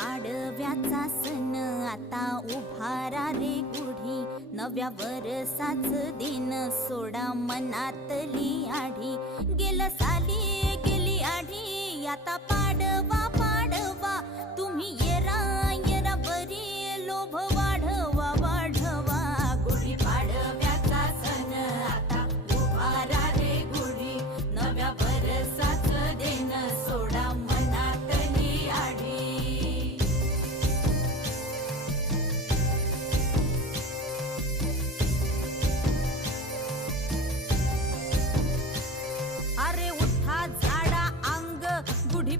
पाडव्याचा सण आता उभारा रे गुढी, नव्या वरसाच दिन सोडा मनातली आढी. गेलं साली गेली आढी, आता पाडवा पाडवा, तुम्ही येरा येरा बरी, लोभ वाढवा वाढवा. गुढी पाडव्याचा सण आता उभारा रे गुढी, नव्या वरसाच दिन सोडा मनातली आढी. अरे उठा झाडा अंग, गुढी